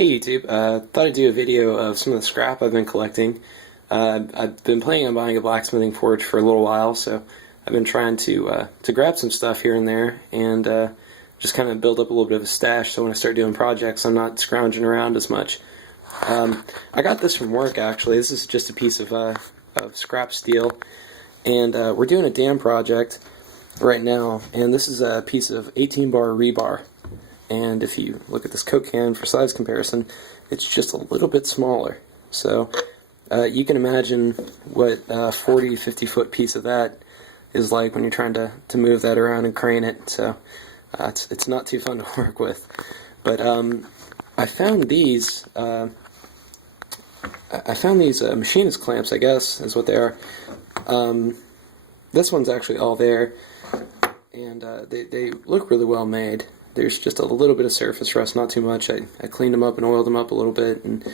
Hey YouTube, thought I'd do a video of some of the scrap I've been collecting. I've been planning on buying a blacksmithing forge for a little while, so I've been trying to grab some stuff here and there and just kind of build up a little bit of a stash so when I start doing projects I'm not scrounging around as much. I got this from work actually. This is just a piece of scrap steel, and we're doing a dam project right now, and this is a piece of 18 bar rebar. And if you look at this Coke can for size comparison, it's just a little bit smaller. So you can imagine what a 40, 50 foot piece of that is like when you're trying to move that around and crane it. So it's not too fun to work with. But I found these. I found these machinist clamps, I guess, is what they are. This one's actually all there, and they look really well made. There's just a little bit of surface rust, not too much. I cleaned them up and oiled them up a little bit. And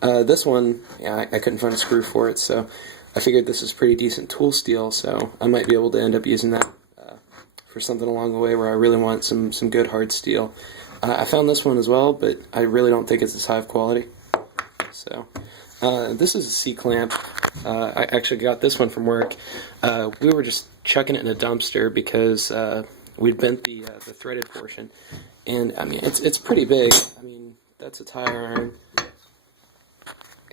this one, yeah, I couldn't find a screw for it, so I figured this is pretty decent tool steel, so I might be able to end up using that for something along the way where I really want some good hard steel. I found this one as well, but I really don't think it's as high of quality. So this is a C-clamp. I actually got this one from work. We were just chucking it in a dumpster because we'd bent the threaded portion, and I mean it's pretty big. I mean, that's a tire iron,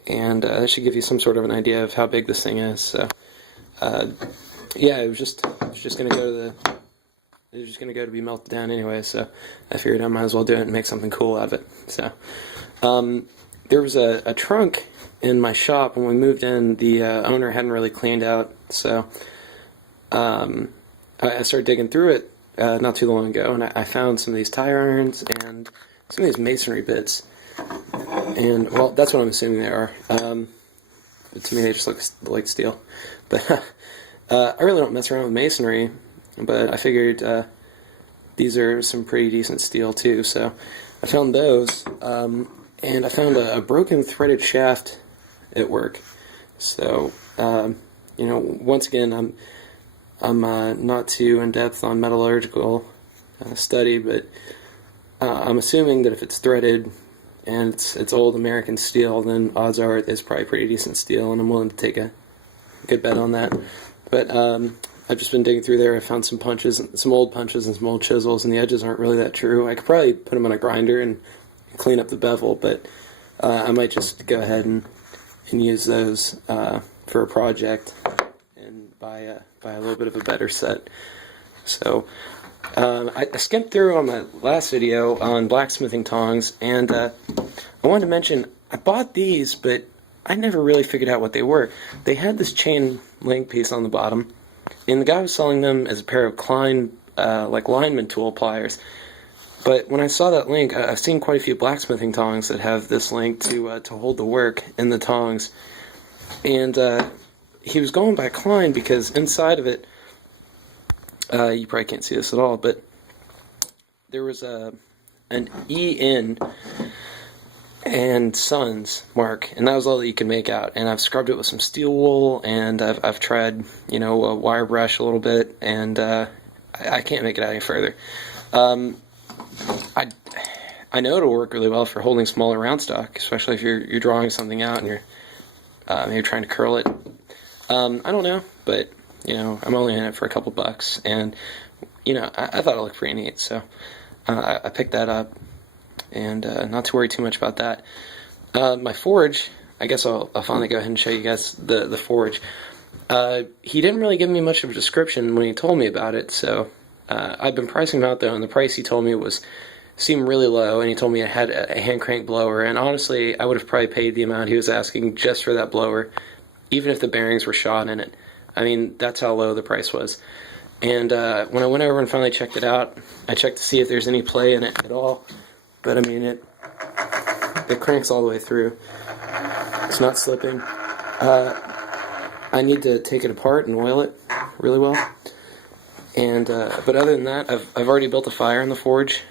and that should give you some sort of an idea of how big this thing is. So yeah, it was just gonna go to be melted down anyway. So I figured I might as well do it and make something cool out of it. So there was a trunk in my shop when we moved in. The owner hadn't really cleaned out, so I started digging through it not too long ago, and I found some of these tire irons and some of these masonry bits. And, well, that's what I'm assuming they are. But to me, they just look like steel. But I really don't mess around with masonry, but I figured these are some pretty decent steel, too. So I found those, and I found a broken threaded shaft at work. So, you know, once again, I'm not too in-depth on metallurgical study, but I'm assuming that if it's threaded and it's old American steel, then odds are it's probably pretty decent steel, and I'm willing to take a good bet on that. But I've just been digging through there. I found some punches, some old punches and some old chisels, and the edges aren't really that true. I could probably put them on a grinder and clean up the bevel, but I might just go ahead and use those for a project and buy a little bit of a better set. So I skimmed through on my last video on blacksmithing tongs, and I wanted to mention I bought these, but I never really figured out what they were. They had this chain link piece on the bottom, and the guy was selling them as a pair of Klein like lineman tool pliers. But when I saw that link, I've seen quite a few blacksmithing tongs that have this link to hold the work in the tongs, and he was going by Klein because inside of it, you probably can't see this at all, but there was an E-in and Sons mark, and that was all that you could make out. And I've scrubbed it with some steel wool, and I've tried, you know, a wire brush a little bit, and I can't make it out any further. I know it'll work really well for holding smaller round stock, especially if you're drawing something out and you're maybe trying to curl it. I don't know, but you know, I'm only in it for a couple bucks, and you know, I thought it looked pretty neat, so I picked that up, and not to worry too much about that. My forge, I guess I'll finally go ahead and show you guys the forge. He didn't really give me much of a description when he told me about it, so I've been pricing him out though, and the price he told me seemed really low, and he told me it had a hand crank blower, and honestly, I would have probably paid the amount he was asking just for that blower, even if the bearings were shot in it. I mean, that's how low the price was. And when I went over and finally checked it out, I checked to see if there's any play in it at all, but I mean, it cranks all the way through. It's not slipping. I need to take it apart and oil it really well. And but other than that, I've already built a fire in the forge,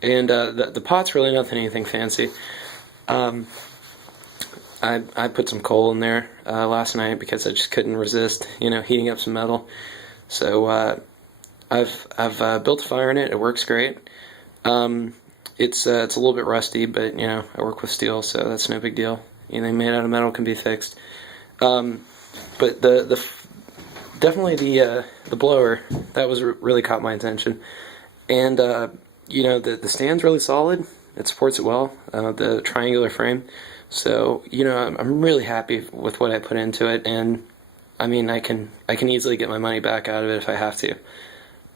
and the pot's really anything fancy. I put some coal in there last night because I just couldn't resist, you know, heating up some metal. So I've built a fire in it. It works great. it's a little bit rusty, but you know, I work with steel, so that's no big deal. Anything made out of metal can be fixed. But definitely the blower, that was really caught my attention, and you know, the stand's really solid. It supports it well. The triangular frame, so you know, I'm really happy with what I put into it, and I mean, I can easily get my money back out of it if I have to,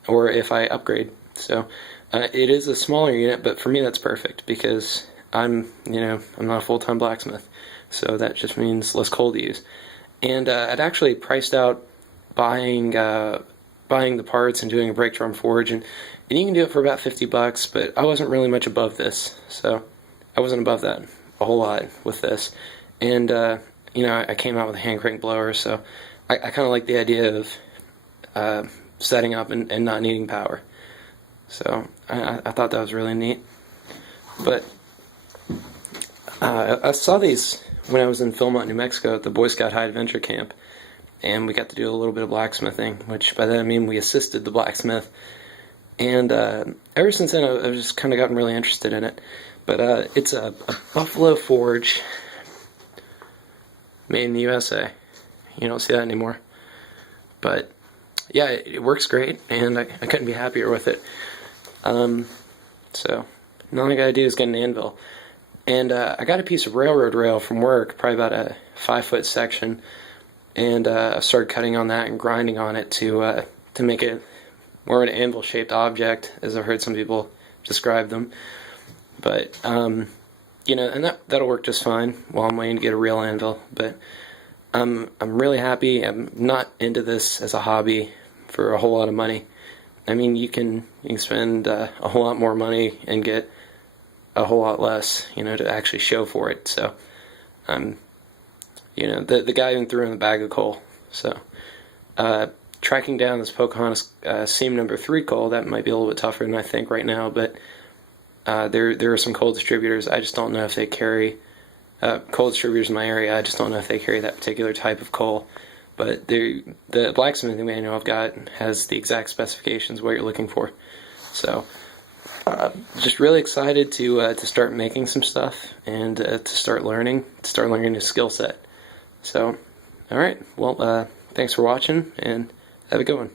or if I upgrade. So it is a smaller unit, but for me that's perfect because I'm not a full-time blacksmith, so that just means less coal to use. And I'd actually priced out buying the parts and doing a brake drum forge, and you can do it for about $50, but I wasn't really much above this, so I wasn't above that a whole lot with this. And you know, I came out with a hand crank blower, so I kind of like the idea of setting up and not needing power. So I thought that was really neat. But I saw these when I was in Philmont, New Mexico at the Boy Scout High Adventure Camp, and we got to do a little bit of blacksmithing, which by that I mean we assisted the blacksmith. And ever since then I've just kind of gotten really interested in it. But it's a Buffalo forge made in the USA. You don't see that anymore. But yeah, it works great, and I couldn't be happier with it. So all I gotta do is get an anvil. And I got a piece of railroad rail from work, probably about a 5-foot section, and I started cutting on that and grinding on it to make it more of an anvil-shaped object, as I've heard some people describe them. But you know, and that'll work just fine while I'm waiting to get a real anvil. But I'm really happy. I'm not into this as a hobby for a whole lot of money. I mean, you can spend a whole lot more money and get a whole lot less, you know, to actually show for it. So, you know, the guy even threw in the bag of coal. So, tracking down this Pocahontas seam number 3 coal, that might be a little bit tougher than I think right now, but there are some coal distributors. I just don't know if they carry coal distributors in my area. I just don't know if they carry that particular type of coal. But the blacksmithing manual I've got has the exact specifications what you're looking for. So, just really excited to start making some stuff and to start learning a new skill set. So, all right. Well, thanks for watching, and have a good one.